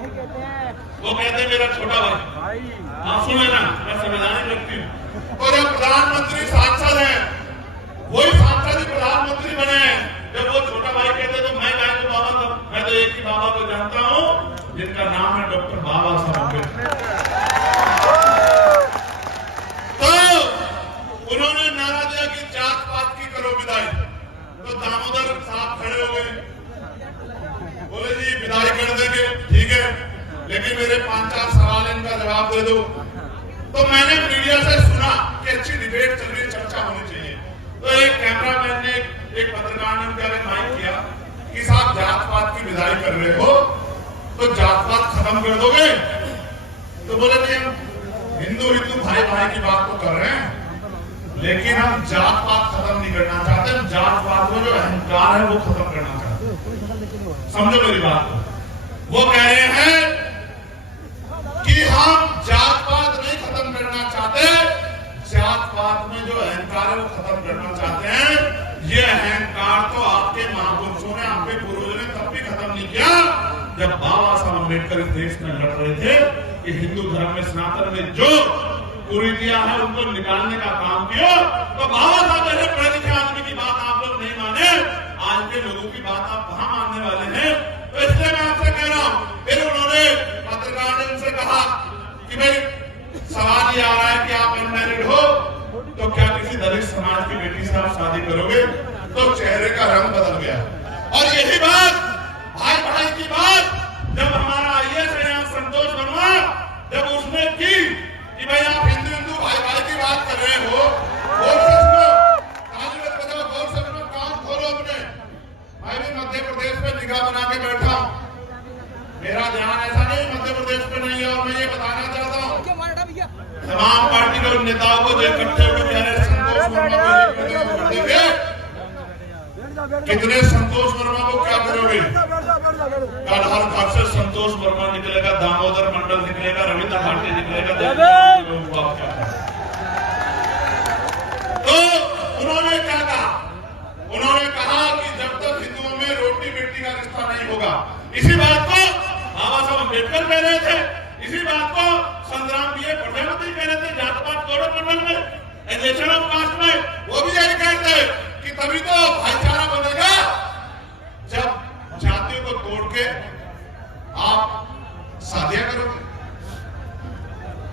वो कहते हैं मेरा छोटा भाई। आप सुने ना, मैं संवैधानिक व्यक्ति हूँ। और जब प्रधानमंत्री सांसद है, वही सांसद ही प्रधानमंत्री बने हैं, जब वो छोटा भाई कहते तो मैं क्या को बाबा का, मैं तो एक ही बाबा को जानता हूँ जिनका नाम है डॉक्टर बाबा साहब अम्बेडकर। तो उन्होंने नारा दिया कि जात पात की करो विदाई, तो दामोदर साहब खड़े हो गए, बोले जी विदाई कर देंगे, ठीक है, लेकिन मेरे 5-4 सवाल इनका जवाब दे दो। तो मैंने मीडिया से सुना कि अच्छी डिबेट चल रही है, चर्चा होनी चाहिए। तो एक कैमरामैन ने, एक पत्रकार ने उनके माइक किया कि साहब जात पात की विदाई कर रहे हो तो जात पात खत्म कर दोगे? तो बोले कि हम हिंदू हिंदू भाई भाई की बात तो कर रहे हैं, लेकिन हम जात पात खत्म नहीं करना चाहते, हम जात पात में जो अहंकार है वो खत्म करना चाहते हैं। समझो मेरी बात को। वो कह रहे हैं कि हम जात पात नहीं खत्म करना चाहते, जात पात में जो अहंकार है वो खत्म करना चाहते हैं। ये अहंकार तो आपके महापुरुषों ने, आपके पूर्वजों ने तब भी खत्म नहीं किया जब बाबा साहब अम्बेडकर इस देश में लड़ रहे थे कि हिंदू धर्म में, सनातन में जो कुरीतियां है उनको निकालने का काम किया। तो बाबा साहब पहले पढ़े लिखे आदमी की बात आप लोग नहीं माने, आज के लोगों की बात आप कहां मानने वाले हैं? तो इसलिए मैं आपसे कह रहा हूं। फिर उन्होंने, पत्रकार ने उनसे कहा कि भाई सवाल ये आ रहा है कि आप अनमैरिड हो, तो क्या किसी दलित समाज की बेटी से आप शादी करोगे? तो चेहरे का रंग बदल गया। और यही बात, भाई भाई की बात, जब हमारा आईएएस है यहाँ संतोष वर्मा, जब उसने की कि भाई आप हिंदू हिंदू भाई भाई की बात कर रहे हो, गौर से सुनो, कांग्रेस बजाओ, गौर से सुनो, कान खोलो अपने। मैं भी मध्य प्रदेश में निगाह बना के बैठा हूँ, मेरा ध्यान ऐसा नहीं मध्य प्रदेश में नहीं है। और मैं ये बताना चाहता हूँ तमाम पार्टी के नेताओं को जो इकट्ठे हुए कितने संतोष वर्मा को क्या करोगे? कल हर घर से संतोष वर्मा निकलेगा, दामोदर मंडल निकलेगा, रविंद्र भाटी निकलेगा। तो उन्होंने क्या कहा? उन्होंने कहा कि जब तक हिंदुओं में रोटी बेटी का रिश्ता नहीं होगा, इसी बात को बाबा साहब अम्बेडकर कह रहे थे, इसी बात को संग्राम बीए प्रधानमंत्री कह रहे थे, जात पात गौरव मंडल में, एजुकेशन ऑफ कास्ट में वो भी यही कहते कि तभी तो भाईचारा बनेगा जब जातियों को तोड़ के आप शादियां करोगे।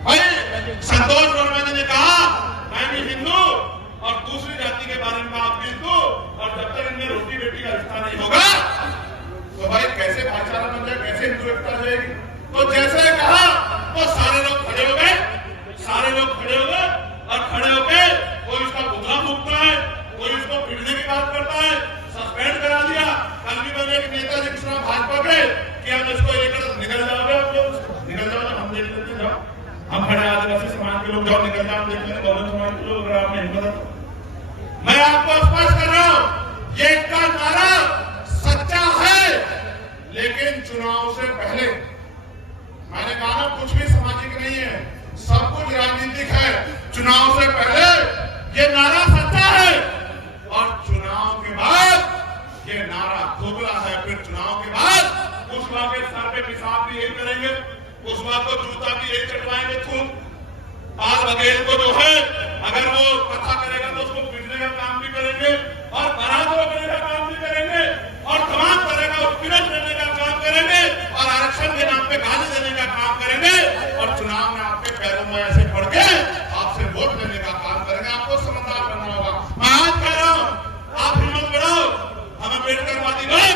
भाई संतोष वर्मा ने कहा मैं भी हिंदू और दूसरी जाति के बारे में आप भी हिंदू, और जब तक इनमें रोटी बेटी का रिश्ता नहीं होगा तो भाई कैसे भाईचारा बन जाए, कैसे हिंदू एकता जाएगी? तो जैसे कहा तो सारे लोग खड़े हो गए, सारे लोग खड़े हो गए, और खड़े होकर कोई उसका पुतला फूकता है, कोई उसको पीटने की बात करता है, सस्पेंड करा दिया। कल भी मैंने एक नेता जी दूसरा भाजपा के कि हम इसको लेकर निकल जाओगे, आप लोग निकल जाओगे, हम देख लेते जाओ, हम खड़े आदिवासी समाज के लोग जाओ निकल जाओ, देख लेते बहुजन समाज के लोग, अगर आपने हिम्मत। मैं आपको स्पष्ट कर रहा हूं, ये इनका नारा सच्चा है, लेकिन चुनाव से पहले मैंने कहा ना कुछ भी सामाजिक नहीं है, सब कुछ राजनीतिक है। चुनाव से पहले ये नारा सच्चा है और चुनाव के बाद ये नारा खोखला है। फिर चुनाव के बाद कुशवाहा के सर पे पेशाब भी यही करेंगे, कुशवाहा को जूता भी यही चटवाएंगे खूब। पाल बघेल को जो है अगर वो कथा करेगा तो उसको पीटने का काम भी करेंगे और बारात रोकने का काम भी करेंगे और तमाम तरह का उत्पीड़न देने का काम करेंगे और आरक्षण के नाम पे गाली देने का काम करेंगे और चुनाव में आपके पैरों में ऐसे पड़ के आपसे वोट लेने का काम करेंगे। आपको समझदार बनना होगा। मैं आज कह रहा हूँ आप हिम्मत बढ़ाओ, हम अम्बेडकरवादी लोग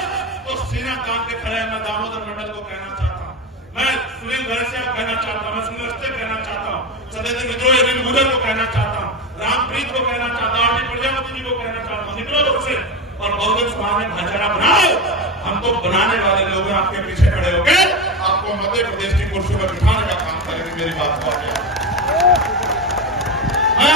तो सीना तान के खड़े हैं। मैं दामोदर मंडल को कहना चाहता हूँ, मैं सुनील घरसिया को कहना चाहता हूँ, मैं सुनील अस्ते कहना चाहता हूँ, सदैव विद्रोही अनिल गुजर को कहना चाहता हूँ, रामप्रीत को कहना चाहता हूँ, आरती प्रजापति जी को कहना चाहता हूँ, निकलो लोग से और बहुजन समाज में भाईचारा बनाओ। हम तो बनाने वाले लोग हैं, आपके पीछे खड़े होकर आपको मध्य प्रदेश की कुर्सी पर बिठाने का काम करेंगे। मेरी बात को मैं